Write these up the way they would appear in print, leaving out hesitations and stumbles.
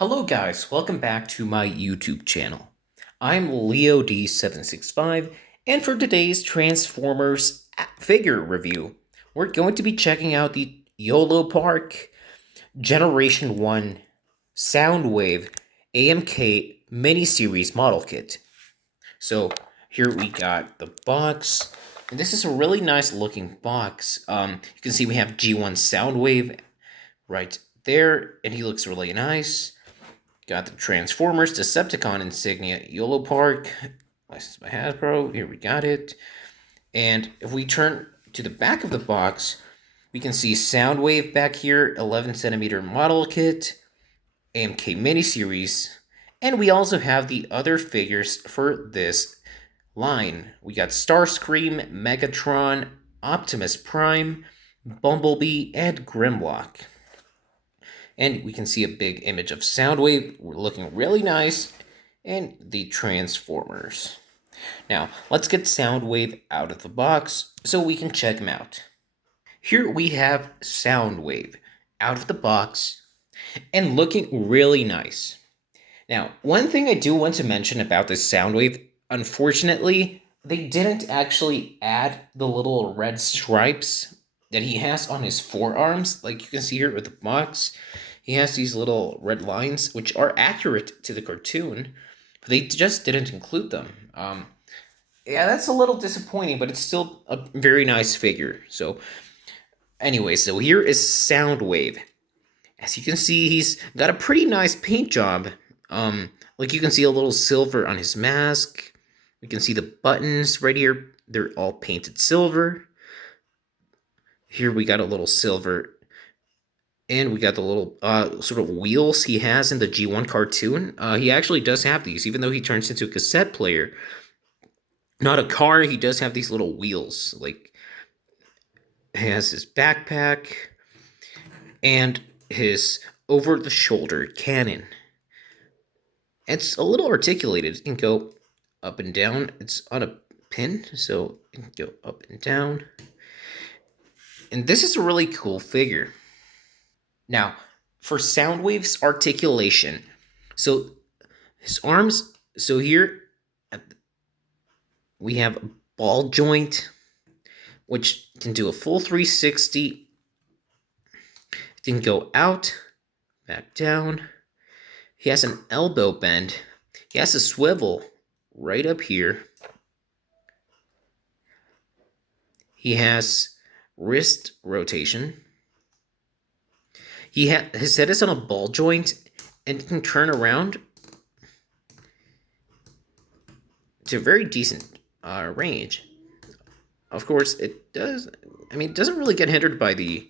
Hello guys, welcome back to my YouTube channel. I'm LeoD765, and for today's Transformers figure review, we're going to be checking out the YOLOPARK Generation 1 SOUNDWAVE AMK miniseries model kit. So here we got the box, and this is a really nice looking box. You can see we have G1 SOUNDWAVE right there, and he looks really nice. Got the Transformers Decepticon insignia, YOLOPARK, licensed by Hasbro. Here we got it. And if we turn to the back of the box, we can see SOUNDWAVE back here, 11 centimeter model kit, AMK miniseries, and we also have the other figures for this line. We got Starscream, Megatron, Optimus Prime, Bumblebee, and Grimlock. And we can see a big image of Soundwave looking really nice, and the Transformers. Now, let's get Soundwave out of the box so we can check him out. Here we have Soundwave out of the box and looking really nice. Now, one thing I do want to mention about this Soundwave, unfortunately, they didn't actually add the little red stripes that he has on his forearms. Like you can see here with the box, he has these little red lines, which are accurate to the cartoon, but they just didn't include them. Yeah, that's a little disappointing, but it's still a very nice figure. So, anyway, so here is Soundwave. As you can see, he's got a pretty nice paint job. Like you can see a little silver on his mask. We can see the buttons right here. They're all painted silver. Here we got a little silver. And we got the little sort of wheels he has in the G1 cartoon. He actually does have these, even though he turns into a cassette player. Not a car, he does have these little wheels. Like, he has his backpack and his over-the-shoulder cannon. It's a little articulated. It can go up and down. It's on a pin, so it can go up and down. And this is a really cool figure. Now, for Soundwave's articulation, so his arms, so here we have a ball joint, which can do a full 360. It can go out, back down. He has an elbow bend. He has a swivel right up here. He has wrist rotation. His head is on a ball joint and can turn around to a very decent range. Of course, it does. I mean, it doesn't really get hindered by the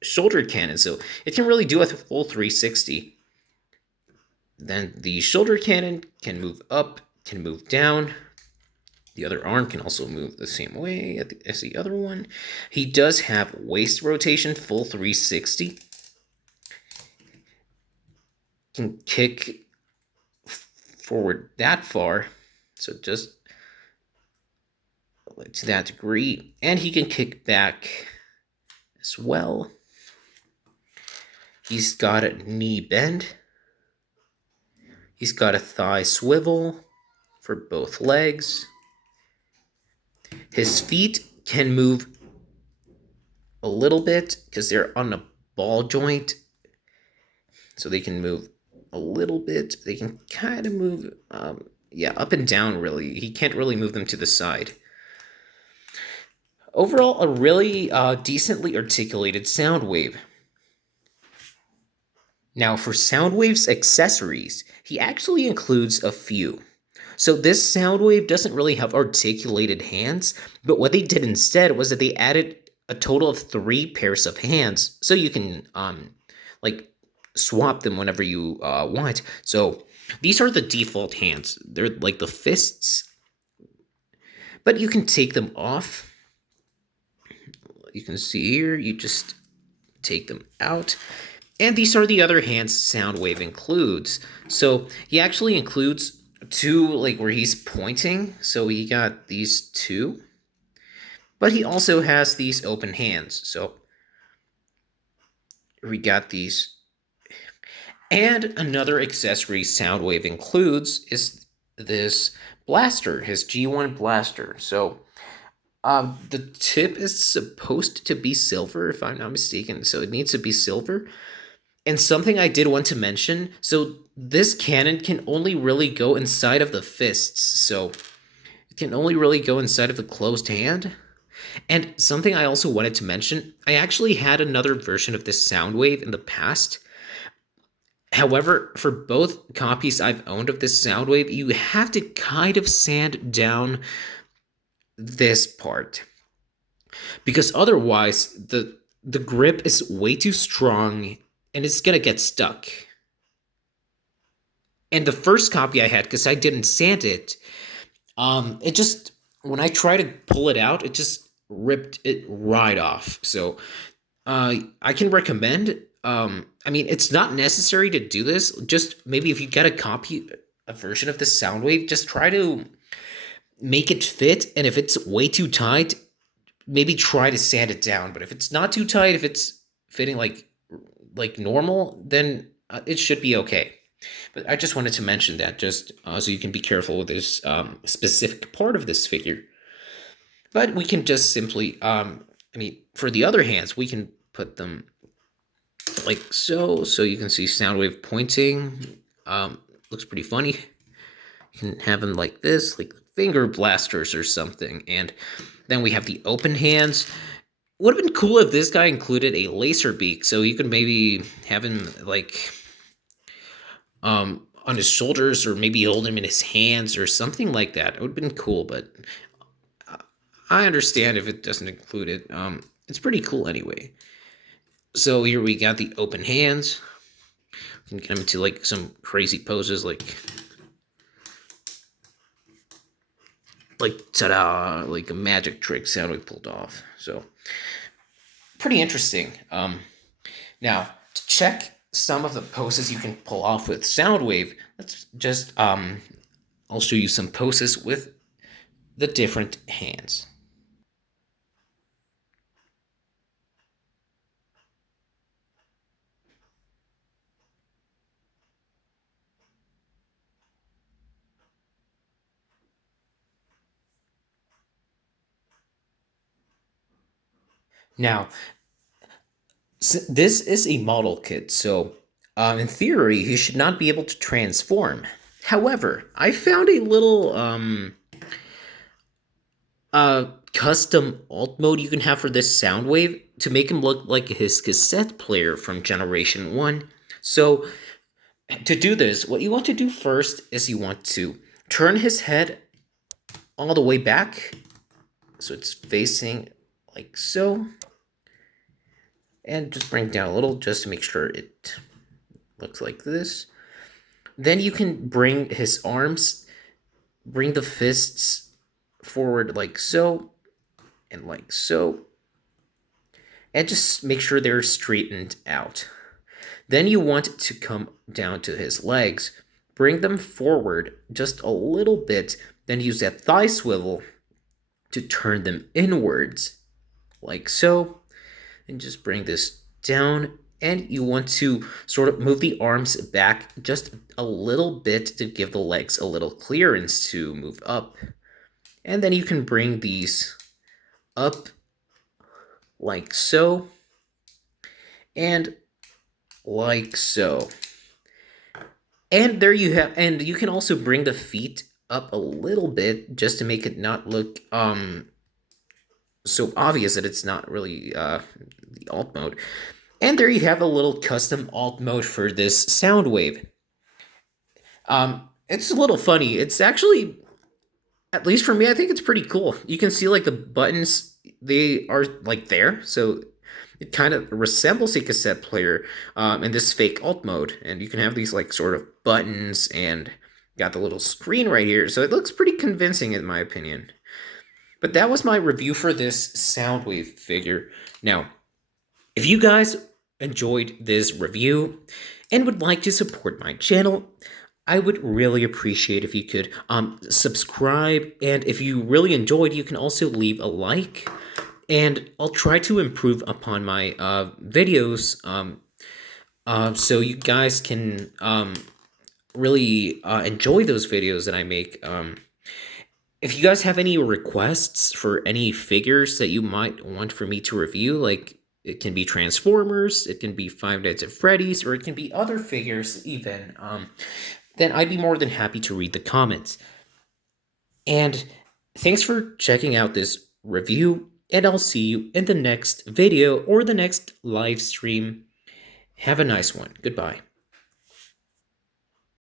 shoulder cannon, so it can really do a full 360. Then the shoulder cannon can move up, can move down. The other arm can also move the same way as the other one. He does have waist rotation, full 360. Can kick forward that far, so just to that degree. And he can kick back as well. He's got a knee bend. He's got a thigh swivel for both legs. His feet can move a little bit because they're on a ball joint. So they can move a little bit. They can kind of move, up and down, really. He can't really move them to the side. Overall, a really decently articulated Soundwave. Now, for Soundwave's accessories, he actually includes a few. So this Soundwave doesn't really have articulated hands, but what they did instead was that they added a total of 3 pairs of hands, so you can swap them whenever you want. So these are the default hands. They're like the fists, but you can take them off. You can see here, you just take them out. And these are the other hands Soundwave includes. So he actually includes 2, like where he's pointing. So he got these 2. But he also has these open hands. So we got these And another accessory Soundwave includes is this blaster, his G1 blaster. So the tip is supposed to be silver, if I'm not mistaken. So it needs to be silver. And something I did want to mention, so this cannon can only really go inside of the fists. So it can only really go inside of the closed hand. And something I also wanted to mention, I actually had another version of this Soundwave in the past. However, for both copies I've owned of this Soundwave, you have to kind of sand down this part, because otherwise the grip is way too strong and it's gonna get stuck. And the first copy I had, because I didn't sand it, it just, when I try to pull it out, it just ripped it right off. So I can recommend. I mean, it's not necessary to do this. Just maybe if you get a version of the Soundwave, just try to make it fit. And if it's way too tight, maybe try to sand it down. But if it's not too tight, if it's fitting like normal, then it should be okay. But I just wanted to mention that, just so you can be careful with this specific part of this figure. But we can just simply, I mean, for the other hands, we can put them like so. So you can see Soundwave pointing. Looks pretty funny. You can have them like this, like finger blasters or something. And then we have the open hands. Would have been cool if this guy included a laser beak, so you could maybe have him like on his shoulders, or maybe hold him in his hands or something like that. It would have been cool, but I understand if it doesn't include it. It's pretty cool anyway. So here we got the open hands. We can get him into like some crazy poses, like ta-da, like a magic trick Soundwave pulled off. So pretty interesting. Now to check some of the poses you can pull off with Soundwave, let's just I'll show you some poses with the different hands. Now, this is a model kit, so in theory, he should not be able to transform. However, I found a little custom alt mode you can have for this Soundwave to make him look like his cassette player from Generation 1. So to do this, what you want to do first is you want to turn his head all the way back, so it's facing like so. And just bring it down a little just to make sure it looks like this. Then you can bring his arms, bring the fists forward like so, and like so. And just make sure they're straightened out. Then you want to come down to his legs, bring them forward just a little bit, then use that thigh swivel to turn them inwards, like so. And just bring this down, and you want to sort of move the arms back just a little bit to give the legs a little clearance to move up. And then you can bring these up like so, and like so. And there you have, and you can also bring the feet up a little bit just to make it not look so obvious that it's not really the alt mode. And there you have a little custom alt mode for this Soundwave. It's a little funny. It's actually, at least for me, I think it's pretty cool. You can see like the buttons, they are like there, so it kind of resembles a cassette player in this fake alt mode. And you can have these like sort of buttons, and got the little screen right here, so it looks pretty convincing in my opinion. But that was my review for this Soundwave figure. Now, if you guys enjoyed this review and would like to support my channel, I would really appreciate if you could subscribe. And if you really enjoyed, you can also leave a like. And I'll try to improve upon my videos so you guys can really enjoy those videos that I make. If you guys have any requests for any figures that you might want for me to review, like it can be Transformers, it can be Five Nights at Freddy's, or it can be other figures even, then I'd be more than happy to read the comments. And thanks for checking out this review, and I'll see you in the next video or the next live stream. Have a nice one. Goodbye.